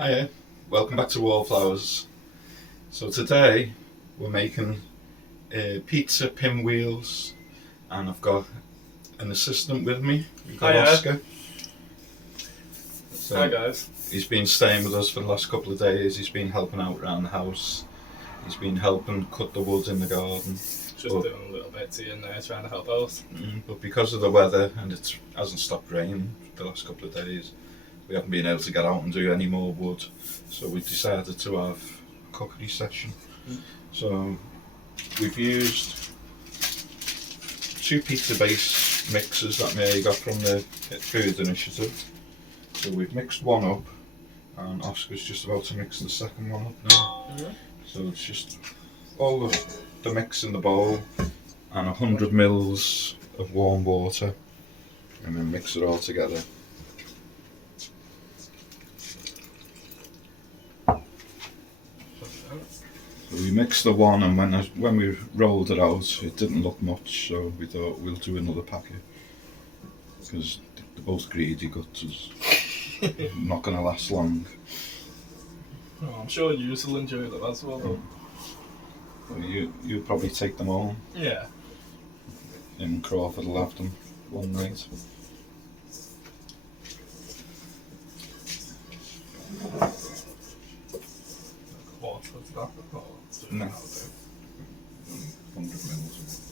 Hiya, welcome back to Wallflowers. So today we're making pizza pinwheels, and I've got an assistant with me. We've got Hiya. Oscar. So Hi guys. he's been staying with us for the last couple of days. He's been helping out around the house. He's been helping cut the wood in the garden. Just doing a little bit here and there, trying to help out. But because of the weather and it hasn't stopped raining the last couple of days, we haven't been able to get out and do any more wood. So we decided to have a cookery session. So we've used 2 pizza base mixers that Mary got from the Food Initiative. So we've mixed one up, and Oscar's just about to mix the second one up now. So it's just all of the mix in the bowl and 100 mils of warm water, and then mix it all together. So we mixed the one, and when we rolled it out, it didn't look much, so we thought we'll do another packet, because they're both greedy guts. It's not going to last long. Oh, I'm sure you will enjoy them as well. Well, you'll probably take them all. Yeah. And Crawford will have them one night. Quarter of that. Oh, No. 100 mils.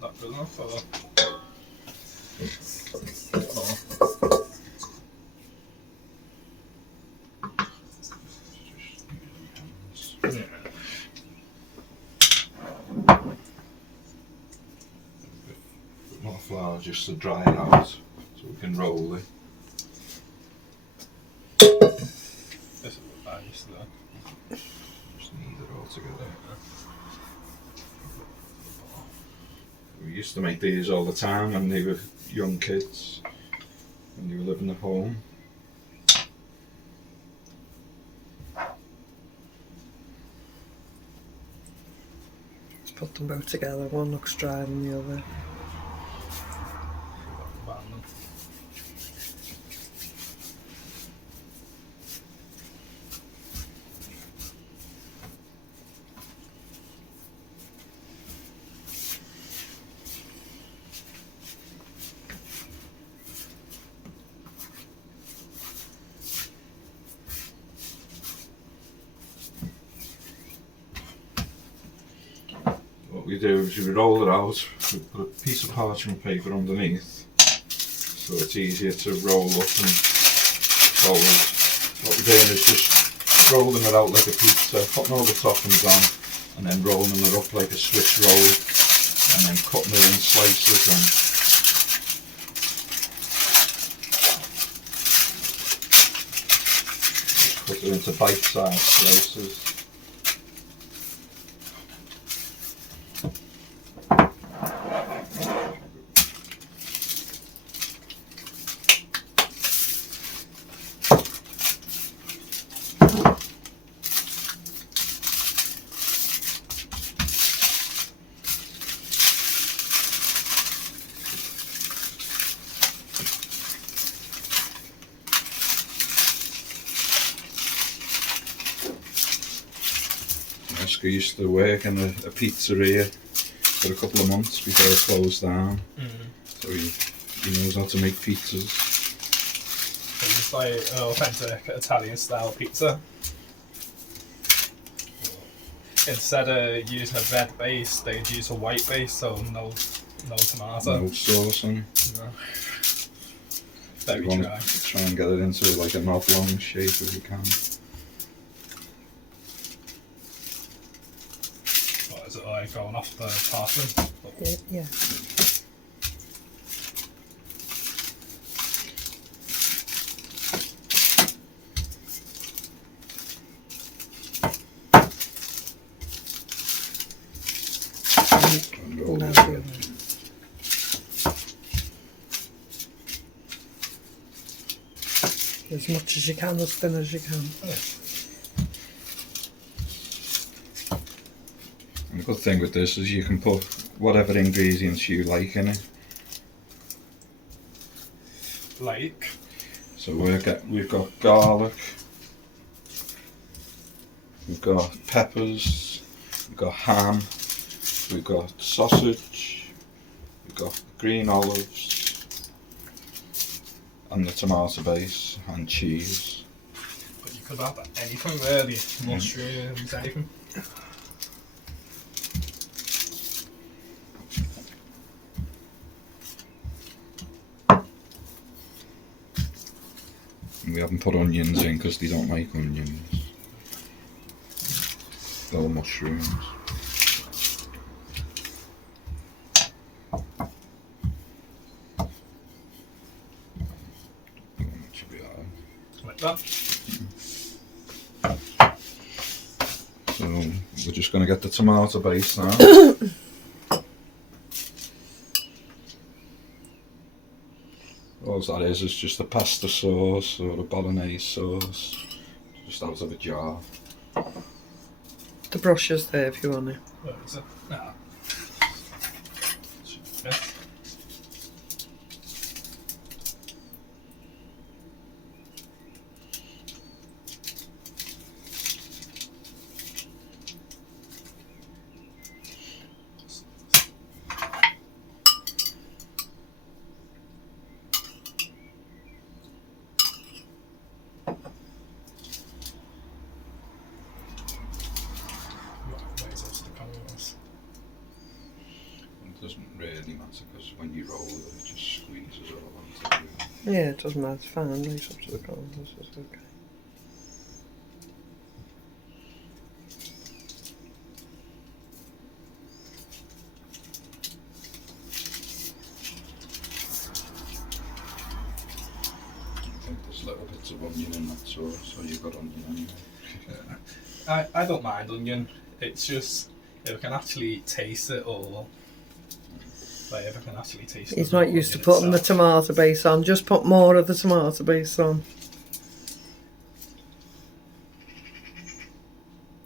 Not good enough, or? Yeah. Bit more flour just to dry it out, so we can roll it. This is nice though. Just knead it all together. We used to make these all the time when they were young kids, when they were living at home. Let's put them both together. One looks drier than the other. What we do is we roll it out, we put a piece of parchment paper underneath, so it's easier to roll up and fold. What we're doing is just rolling it out like a pizza, putting all the toppings on, and then rolling it up like a Swiss roll, and then cutting it in slices and cut it into bite-sized slices. Oscar used to work in a pizzeria for a couple of months before it closed down. So he knows how to make pizzas. It's like an authentic Italian style pizza. Instead of using a red base, they'd use a white base, so no tomato. No sauce on. No. Very You want dry. to try and get it into like an oblong shape if you can. What is it like going off the parchment? Yeah. And roll No, it. As much as you can, as thin as you can. And the good thing with this is you can put whatever ingredients you like in it. Like, So we've got garlic, we've got peppers, we've got ham, we've got sausage, we've got green olives, and the tomato base, and cheese. but you could have anything really. Mushrooms, anything. And we haven't put onions in because they don't like onions. Or mushrooms. Should be alright. Like that. So we're just going to get the tomato base now. All that is just a pasta sauce or a bolognese sauce, just out of a jar. The brush is there if you want it. Where is it? Nah. Yeah. It doesn't really matter because when you roll it, it just squeezes all onto you. Yeah, it doesn't matter. It's fine. Right up to the corners. It's okay. I think there's little bits of onion in that sauce, so you've got onion anyway. I don't mind onion. It's just if I can actually taste it, or like if I can actually taste it. He's not used to putting the tomato base on. Just put more of the tomato base on.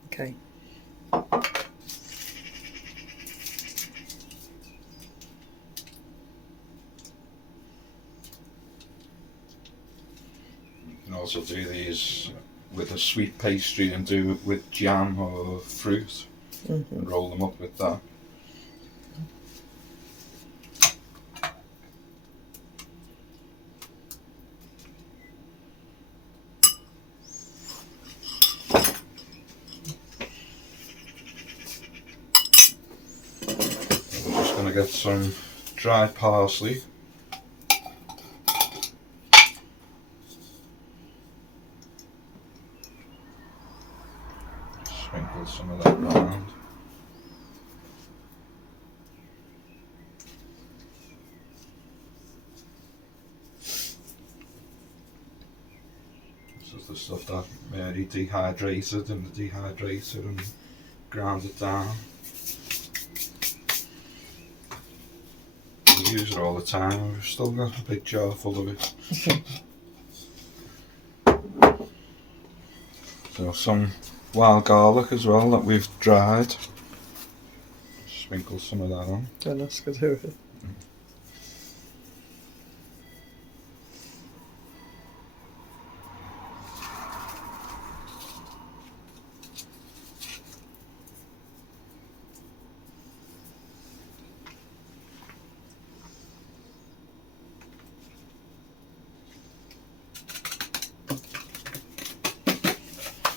Okay. You can also do these with a sweet pastry and do it with jam or fruit and roll them up with that. We're just going to get some dried parsley. Sprinkle some of that around. This is the stuff that Mary dehydrated in the dehydrator and ground it down. We use it all the time. We've still got a big jar full of it. So some wild garlic as well that we've dried. Sprinkle some of that on. Don't ask her to do it.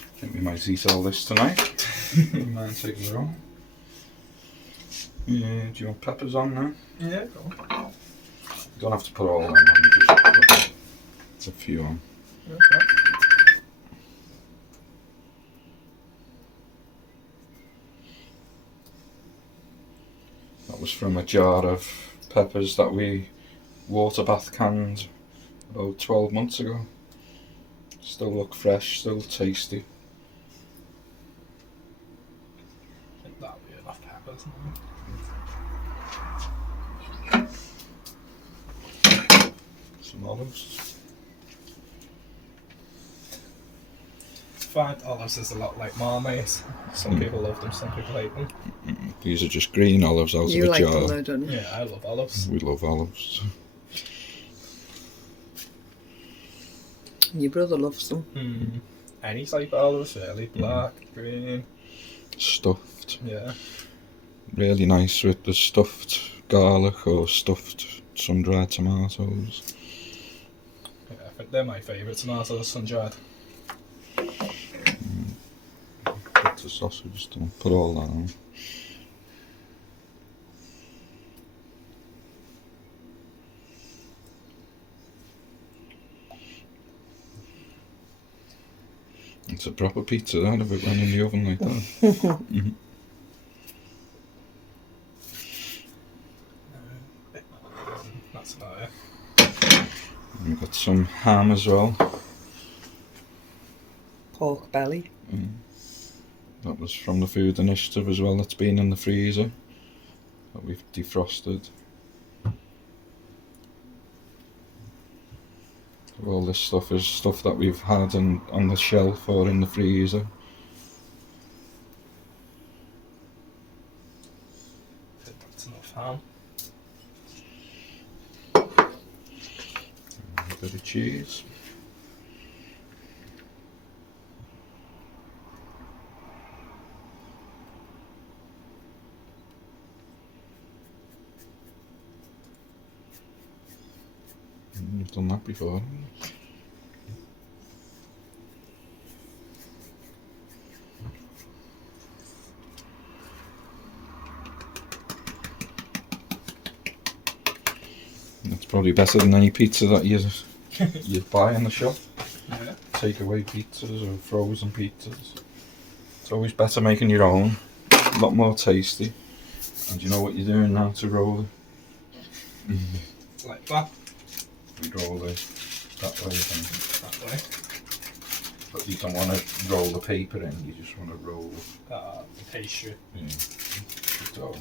I think we might eat all this tonight. Don't mind taking it on. Yeah, do you want peppers on now? Yeah, go on. You don't have to put all of them on, just put a few on. Okay. That was from a jar of peppers that we water bath canned about 12 months ago. Still look fresh, still tasty. I think that'll be enough peppers now. Some olives. find olives is a lot like Marmite. Some people love them, some people hate them. These are just green olives out You of a like jar. them though, don't you? Yeah, I love olives. We love olives. Your brother loves them. Any type of olives, really. Black, green. Stuffed. Yeah. Really nice with the stuffed garlic or stuffed sun-dried tomatoes. Yeah, I think they're my favourite tomatoes, sun-dried. Put the sausage, don't put all that on. It's a proper pizza, that, if it went in the oven like that. That's about it. And we've got some ham as well. Pork belly. That was from the food initiative as well, that's been in the freezer. That we've defrosted. All this stuff is stuff that we've had on the shelf or in the freezer. I think that's enough ham. A bit of cheese. You've done that before, haven't you? That's probably better than any pizza that you buy in the shop. Yeah. Takeaway pizzas or frozen pizzas. It's always better making your own. A lot more tasty. And you know what you're doing now to roll it? Like that. We roll it that way, then. That way. But you don't want to roll the paper in, you just want to roll The pastry. the dough.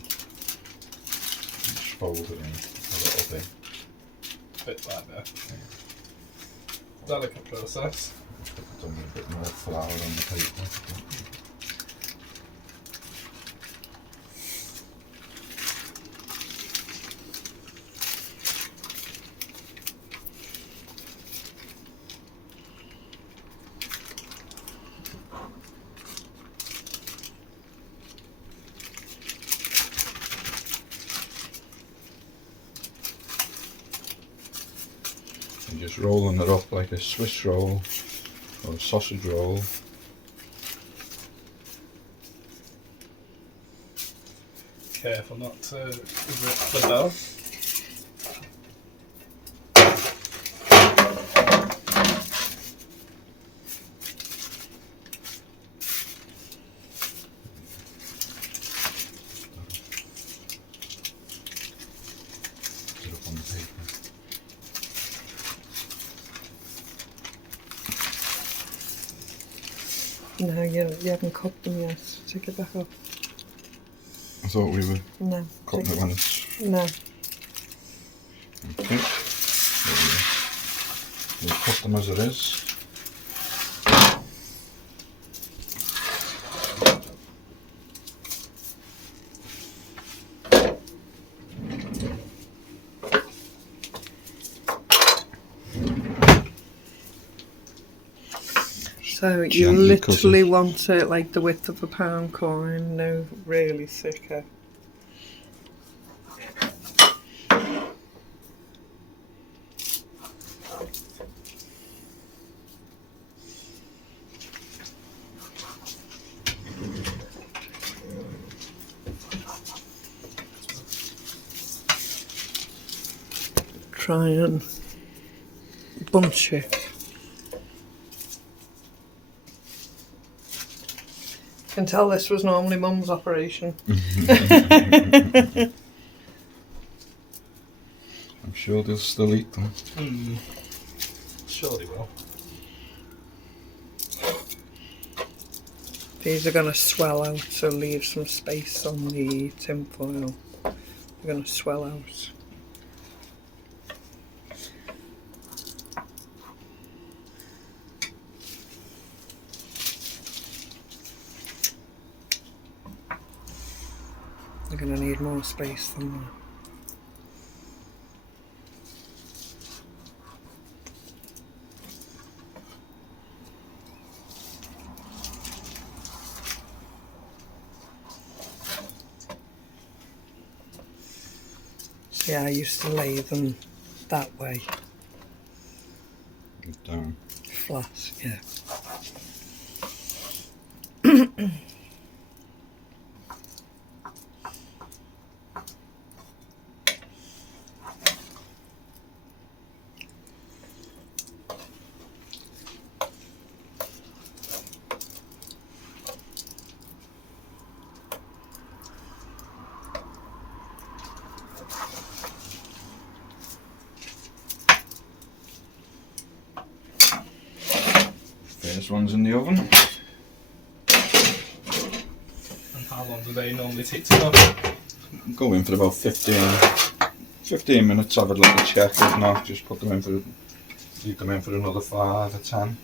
Just fold it in a little bit. Bit like that. Delicate process. Put a bit more flour on the paper. And just rolling it up like a Swiss roll or a sausage roll. Careful not to rip the dough. Put it up on the paper. No, you haven't cooked them yet. Take it back up. I thought we were No. cutting it when it's... No. Okay. We'll cut them as it is. So you Gently literally cut it. want it like the width of a pound coin, no really thicker. Try and bunch it. You can tell this was normally Mum's operation. I'm sure they'll still eat them. Sure they will. These are going to swell out, so leave some space on the tin foil. They're going to swell out. We're going to need more space than that. Yeah, I used to lay them that way, Down. flat, yeah. First one's in the oven. And how long do they normally take to cook? Go in for about 15 minutes, have a little check. If not, just put them in for, leave them in for another 5 or 10.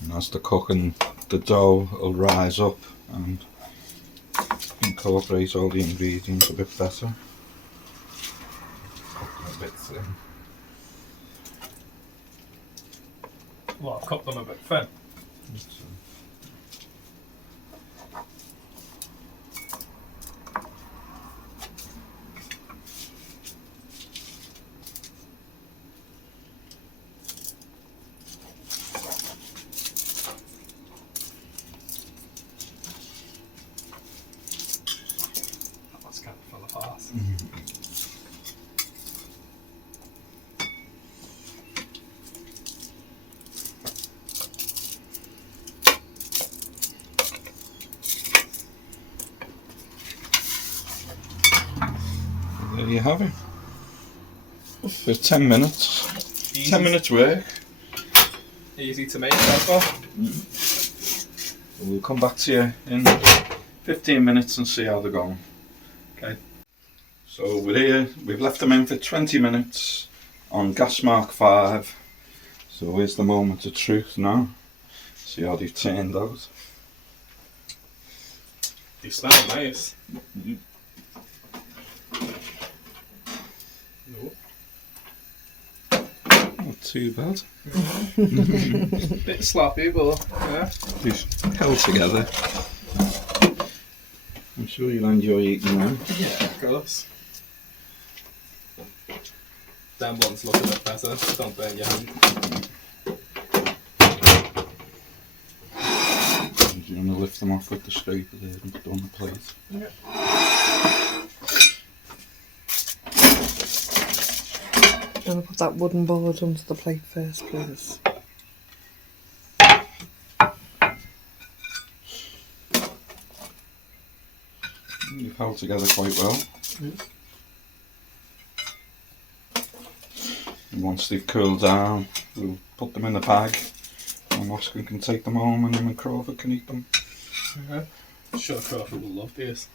And as they're cooking, the dough will rise up and incorporate all the ingredients a bit better. Cook them a bit thin. Well, I've cooked them a bit thin. That's kind of fell apart. There you have it. For 10 minutes. Easy. 10 minutes work. Easy to make as well. We'll come back to you in 15 minutes and see how they're going. Okay. So we're here, we've left them in for 20 minutes on gas mark 5. So here's the moment of truth now. See how they've turned out. They smell nice. No. Not too bad. Bit sloppy, but yeah. They've held together. I'm sure you'll enjoy eating them. Yeah, of course. Them ones look a bit better. Don't burn your hand. You're going to lift them off with the scraper there and put on the plate. Yeah. I'm going to put that wooden board onto the plate first, please. You've held together quite well. And once they've cooled down, we'll put them in a bag and Oscar can take them home and him and Crawford can eat them. Okay. I'm sure Crawford will love these.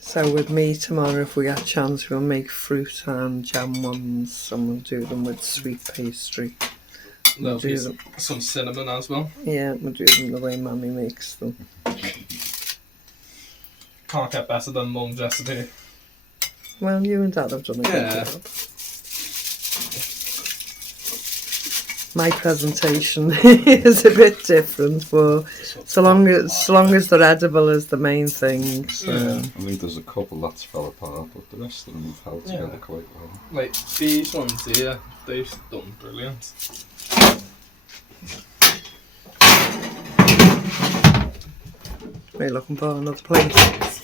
So with me tomorrow, if we get a chance, we'll make fruit and jam ones, and we'll do them with sweet pastry. There'll do be them. some cinnamon as well. Yeah, we'll do them the way Mummy makes them. Can't get better than Mum's recipe. Well, you and Dad have done a Yeah. good job. My presentation is a bit different, but so long as they're edible is the main thing. So. Yeah. I think there's a couple that's fell apart, but the rest of them have held together Yeah. quite well. Like these ones here, they've done brilliant. Are you looking for another plate?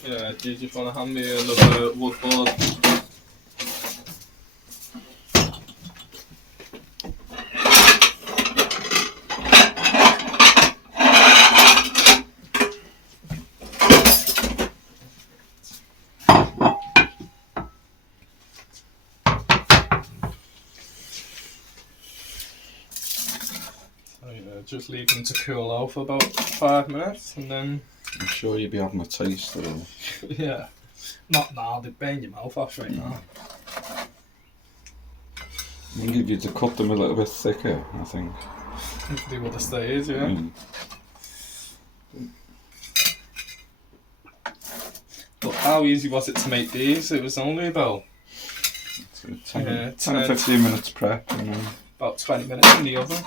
Yeah, do you just want to hand me another wood board? Just leave them to cool out for about 5 minutes and then, I'm sure you'll be having a taste of it. yeah. Not now, they burn your mouth off right now. I think if you to cut them a little bit thicker, I think. They would have stayed, yeah. But how easy was it to make these? It was only about So 10 or 15 minutes prep, and then about 20 minutes in the oven.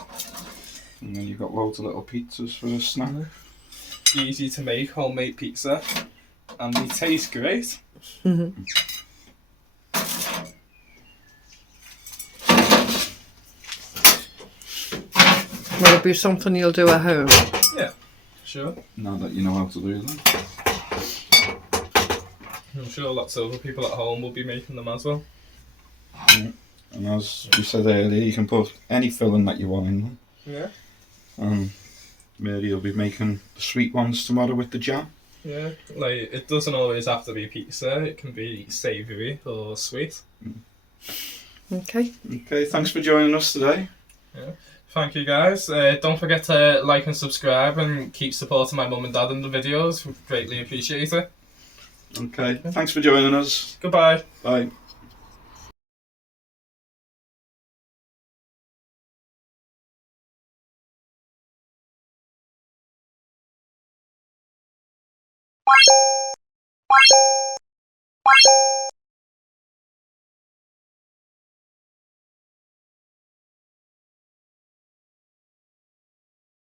you've got loads of little pizzas for a snack. Easy to make homemade pizza, and they taste great. Mm-hmm. Will it be something you'll do at home? Yeah, sure. Now that you know how to do them. I'm sure lots of other people at home will be making them as well. Yeah. And as we said earlier, you can put any filling that you want in them. Yeah. Mary will be making the sweet ones tomorrow with the jam. Yeah, like it doesn't always have to be pizza, it can be savoury or sweet. Okay. Okay, thanks for joining us today. Yeah. Thank you guys. Don't forget to like and subscribe and keep supporting my mum and dad in the videos. We greatly appreciate it. Okay, thanks for joining us. Goodbye. Bye.